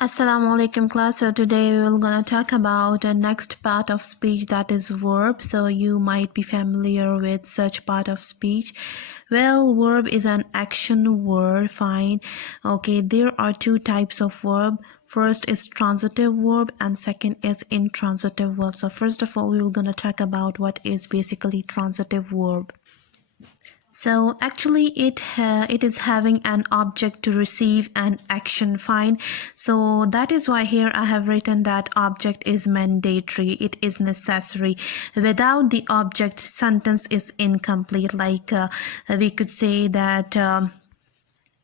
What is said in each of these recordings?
Assalamu alaikum class. So today we will gonna talk about the next part of speech, that is verb. So you might be familiar with such part of speech. Well, verb is an action word. Fine. Okay, there are two types of verb. First is transitive verb and second is intransitive verb. So first of all, we will gonna talk about what is basically transitive verb. So actually it is having an object to receive an action. Fine. So that is why here I have written that object is mandatory. It is necessary. Without the object, sentence is incomplete. Like we could say that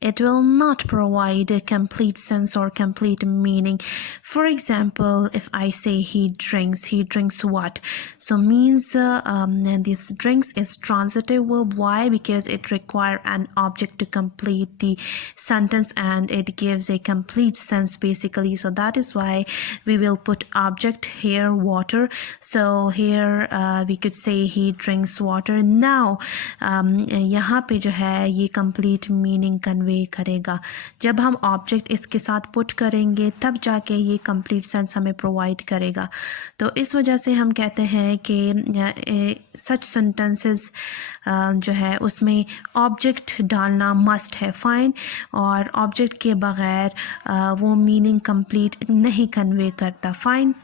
it will not provide a complete sense or complete meaning. For example, if I say he drinks what? So means this drinks is transitive verb. Why? Because it requires an object to complete the sentence and it gives a complete sense basically. So that is why we will put object here, water. So here we could say he drinks water. Now यहाँ पे जो है ये complete meaning convey करेगा. जब हम object इसके साथ पुट करेंगे तब जाके ये कंप्लीट सेंस हमें प्रोवाइड करेगा. तो इस वजह से हम कहते हैं कि सच सेंटेंसेस जो है उसमें ऑब्जेक्ट डालना मस्ट है. फाइन. और ऑब्जेक्ट के बगैर वो मीनिंग कंप्लीट नहीं कन्वे करता. Fine.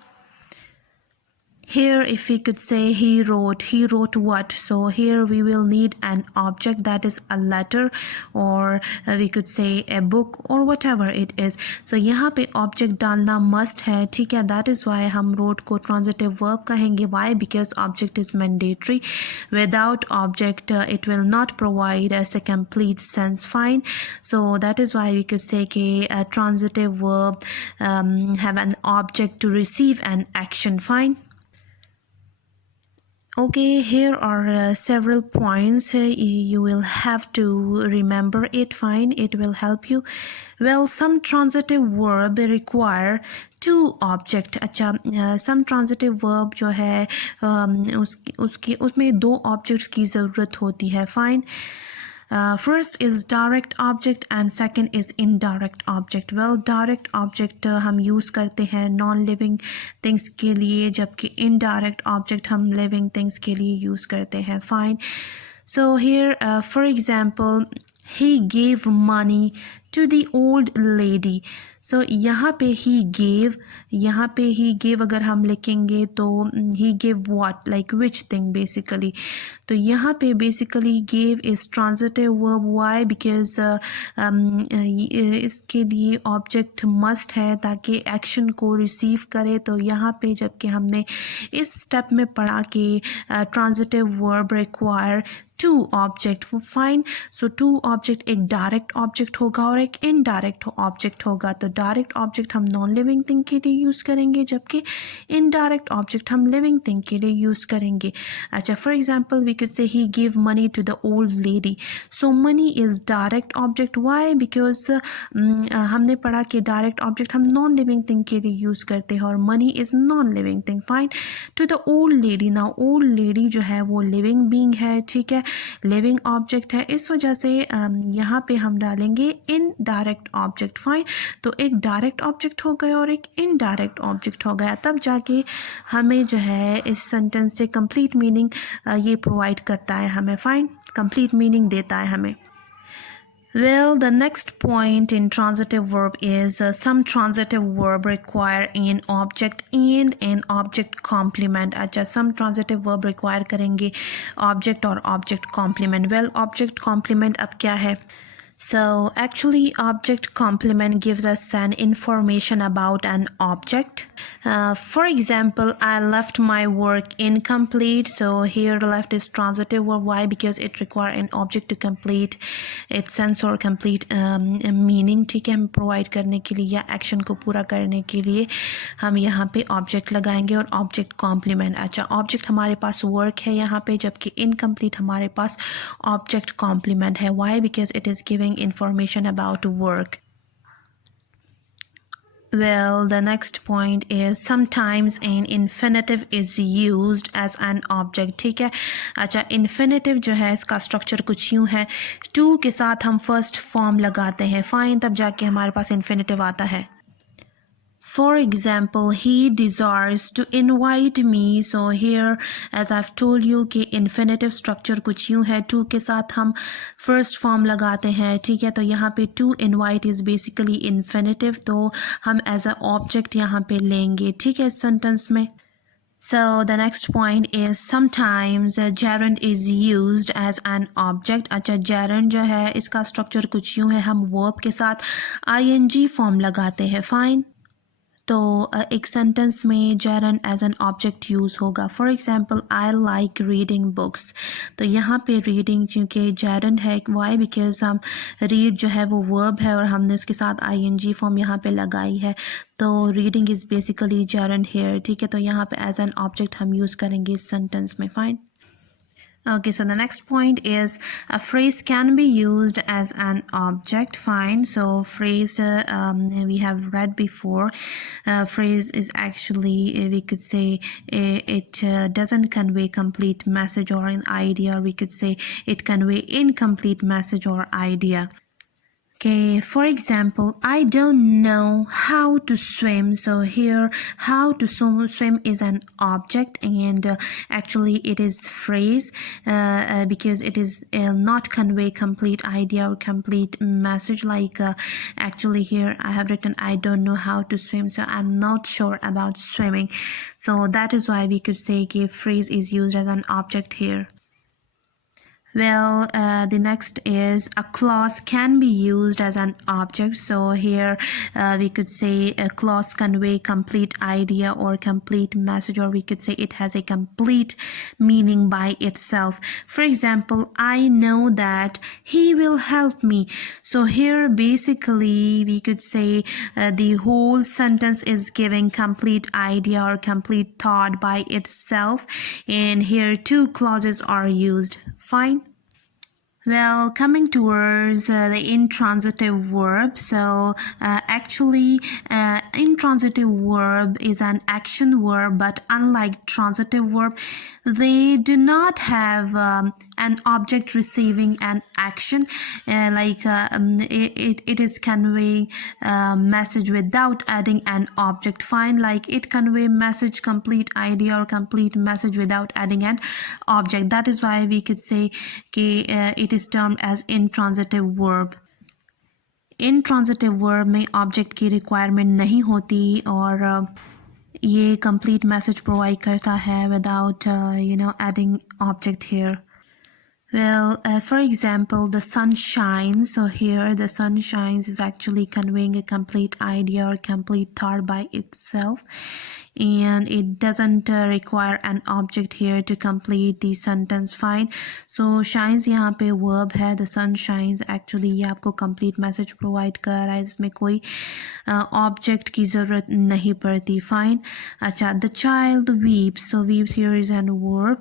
Here if we could say he wrote what? So here we will need an object, that is a letter, or we could say a book or whatever it is. So यहाँ पे object डालना must है. ठीक है. That is why हम wrote को transitive verb कहेंगे. Why? Because object is mandatory. Without object it will not provide us a complete sense. Fine. So that is why we could say कि a transitive verb have an object to receive an action. Fine. Okay, here are several points you will have to remember it. Fine, it will help you. Well, some transitive verb require two object. अच्छा, some transitive verb जो है उसमें दो objects की ज़रूरत होती है. Fine. First is direct object and second is indirect object. Well, direct object हम use करते हैं non-living things के लिए, जबकि indirect object हम living things के लिए use करते हैं. Fine. So here for example, he gave money to the old lady. So यहाँ पे he gave अगर हम लिखेंगे तो he gave what, like which thing basically. तो यहाँ पे basically gave is transitive verb. Why? Because इसके लिए object must है ताकि action को receive करे. तो यहाँ पे जबकि हमने इस step में पढ़ा कि transitive verb require two object. Fine. So two object, एक डायरेक्ट ऑब्जेक्ट होगा और एक इनडायरेक्ट ऑब्जेक्ट होगा. तो डायरेक्ट ऑब्जेक्ट हम नॉन लिविंग थिंग के लिए यूज़ करेंगे जबकि इनडायरेक्ट ऑब्जेक्ट हम लिविंग थिंग के लिए यूज़ करेंगे. अच्छा, for example we could say he give money to the old lady. So money is direct object. Why? Because हमने पढ़ा कि डायरेक्ट ऑब्जेक्ट हम नॉन लिविंग थिंग के लिए यूज़ करते हैं और money is non living thing. Fine. To the old lady. ना ओल्ड लेडी जो है वो लिविंग बीइंग है. ठीक है, लिविंग ऑब्जेक्ट है. इस वजह से यहाँ पे हम डालेंगे इनडायरेक्ट ऑब्जेक्ट. फाइन. तो एक डायरेक्ट ऑब्जेक्ट हो गया और एक इनडायरेक्ट ऑब्जेक्ट हो गया. तब जाके हमें जो है इस सेंटेंस से कंप्लीट मीनिंग ये प्रोवाइड करता है हमें. फाइन. कंप्लीट मीनिंग देता है हमें. Well, the next point in transitive verb is some transitive verb require an object and an object complement. अच्छा, some transitive verb require करेंगे object और object complement. Well, object complement अब क्या है? So actually object complement gives us an information about an object. For example, I left my work incomplete. So here left is transitive verb. Why? Because it require an object to complete its sense or complete meaning. ठीक है, हम provide करने के लिए या action को पूरा करने के लिए हम यहाँ पे object लगाएंगे और object complement. अच्छा, object हमारे पास work है यहाँ पे, जबकि incomplete हमारे पास object complement है. Why? Because it is giving information about work. Well, the next point is sometimes an infinitive is used as an object. ठीक है. अच्छा, infinitive जो है इसका structure कुछ यूँ है. to के साथ हम first form लगाते हैं. fine. तब जाके हमारे पास infinitive आता है. For example, he desires to invite me. So here, as I've told you कि infinitive structure कुछ यूँ है, to के साथ हम first form लगाते हैं, ठीक है. तो यहाँ पे to invite is basically infinitive, तो हम as a object यहाँ पे लेंगे, ठीक है, इस sentence में. So the next point is sometimes gerund is used as an object. अच्छा, gerund जो है इसका structure कुछ यूँ है, हम verb के साथ ing form लगाते हैं. Fine. तो एक सेंटेंस में gerund as an object use होगा. For example, I like reading books. तो यहाँ पे रीडिंग चूँकि gerund है, वाई, बिकॉज हम रीड जो है वो वर्ब है और हमने उसके साथ ing फॉर्म यहाँ पे लगाई है. तो reading is basically gerund here, ठीक है. तो यहाँ पे एज एन ऑब्जेक्ट हम यूज़ करेंगे इस सेंटेंस में. Fine. Okay, so the next point is a phrase can be used as an object. Fine. So phrase we have read before. Phrase is actually we could say it doesn't convey complete message or an idea. Or we could say it convey incomplete message or idea. Okay, for example, I don't know how to swim. So here, how to swim is an object, and actually it is phrase because it is not convey complete idea or complete message. Like actually here I have written I don't know how to swim, so I'm not sure about swimming. So that is why we could say कि phrase is used as an object here. Well, the next is a clause can be used as an object. So here we could say a clause convey complete idea or complete message, or we could say it has a complete meaning by itself. For example, I know that he will help me. So here basically we could say the whole sentence is giving complete idea or complete thought by itself, and here two clauses are used. Fine. Well, coming towards the intransitive verb. So actually intransitive verb is an action verb, but unlike transitive verb, they do not have an object receiving an action. It is conveying message without adding an object. Fine. Like it convey message, complete idea or complete message without adding an object. That is why we could say it is termed as intransitive verb. Intransitive verb में object की requirement नहीं होती और ये complete message provide करता है without adding object here. Well, for example, the sun shines. So here the sun shines is actually conveying a complete idea or complete thought by itself, and it doesn't require an object here to complete the sentence. Fine. So shines यहाँ पे verb है. The sun shines actually ये आपको complete message provide कर रहा है. इसमें कोई object की ज़रूरत नहीं पड़ती. Fine. अच्छा, the child weeps. So weeps here is an verb,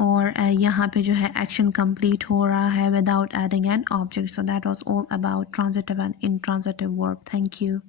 और यहाँ पे जो है action complete हो रहा है without adding an object. So that was all about transitive and intransitive verb. Thank you.